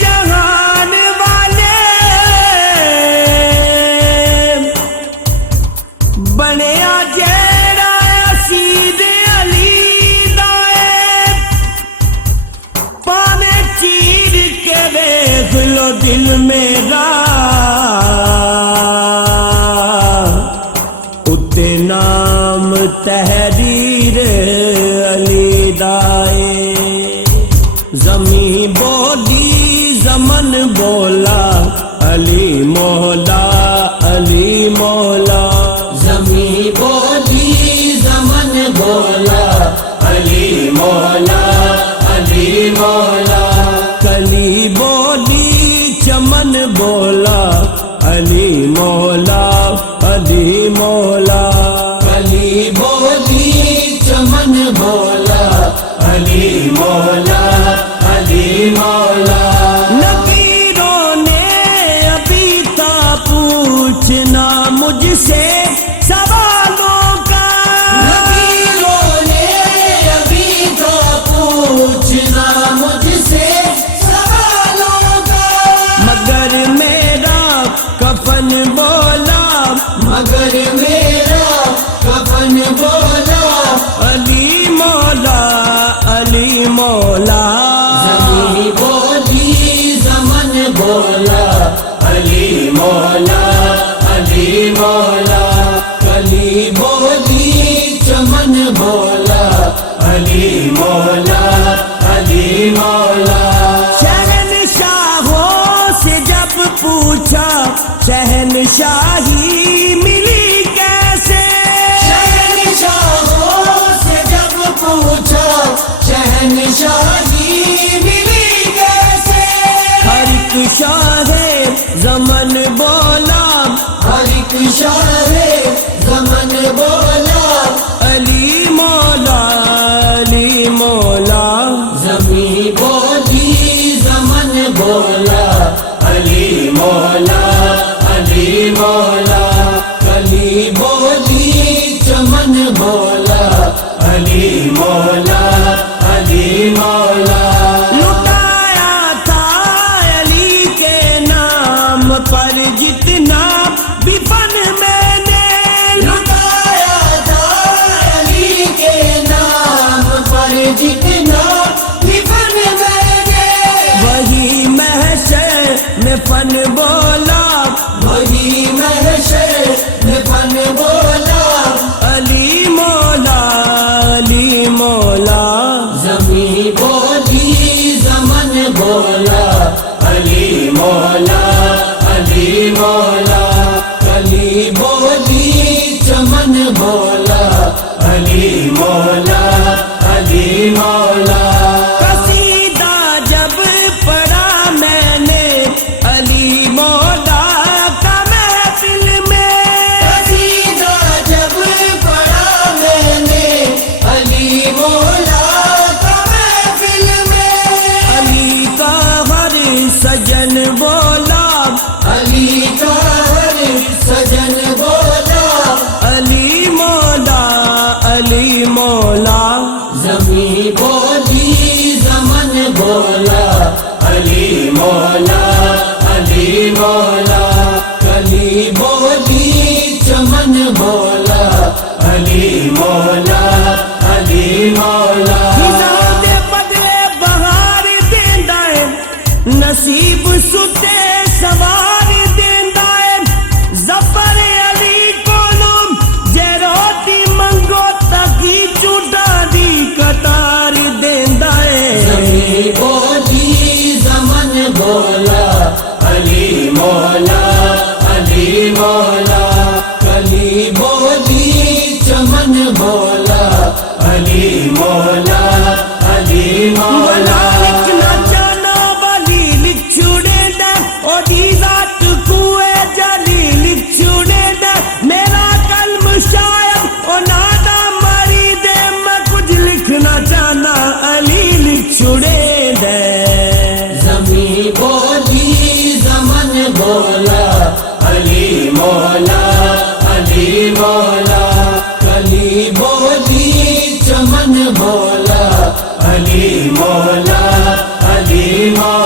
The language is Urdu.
جہان والے بنیا جیڑا سید علی دائے پانے چیر کے دیکھ لو دل میرا اتے نام تحریر علی دائے زمین بولی زمن بولا علی مولا علی مولا زمین بولی زمن بولا علی مولا علی مولا کلی بولی چمن بولا علی مولا علی مولا علی بولی چمن بولا علی مولا علی مولا نبیوں نے ابھی تا پوچھنا مجھ سے سوالوں کا نبیوں نے ابھی تو پوچھنا مجھ سے سوالوں کا مگر میرا کفن بولا مگر میرا کفن بولا علی مولا علی مولا زمین بولی زمن بولا علی مولا علی مولا کلی بولی چمن بولا علی مولا علی مولا شہنشاہوں سے جب پوچھا شہنشاہی ملی کیسے شہنشاہوں سے جب پوچھا شہنشاہی ملی کیسے ہر ایک شاہ زمن بولا ہر ایک شاہ زمن بولا علی مولا علی مولا زمین بولی زمن بولا علی مولا علی مولا کلی بولی چمن بولا علی مولا علی مولا لٹایا تھا علی کے نام پر جتنا بھی فن میں نے لٹایا تھا علی کے نام پر جتنا بھی فن میں نے وہی محشر میں فن بولا وہی محشر میں فن بولا علی مولا علی مولا زمین بولی زمن بولا علی مولا علی مولا کلی بولی چمن بولا علی مولا علی مولا قصیدہ جب پڑھا میں نے علی مولا کا محفل میں قصیدہ جب پڑھا میں نے علی مولا کا محفل میں علی کا ہر سجن بولا علی کا ہر سجن بولا علی مولا علی مولا زمین بولی زمن بولا علی مولا علی مولا کلی بولی چمن بولا علی مولا علی مولا خزاں دے بدلے بہار دیندا ہے نصیب ستے سوار دیندا ہے ظفر علی کولوں جے روٹی منگو تاکی چوٹا دی قطار دیندا ہے زمین بولی زمن بولا علی مولا علی مولا کلی بولی چمن بولا علی مولا علی مولا لکھنا چانا والی لکھ چھوڑے دا اوڈی ذات کوئے جلی لکھ چھوڑے دا میرا قلم شاید او نادا ماری دے میں کچھ لکھنا چاہنا علی لکھ چھوڑے دے زمین بولی زمن بولا علی مولا علی مولا کلی بولی چمن بولا علی علی مولا علی مولا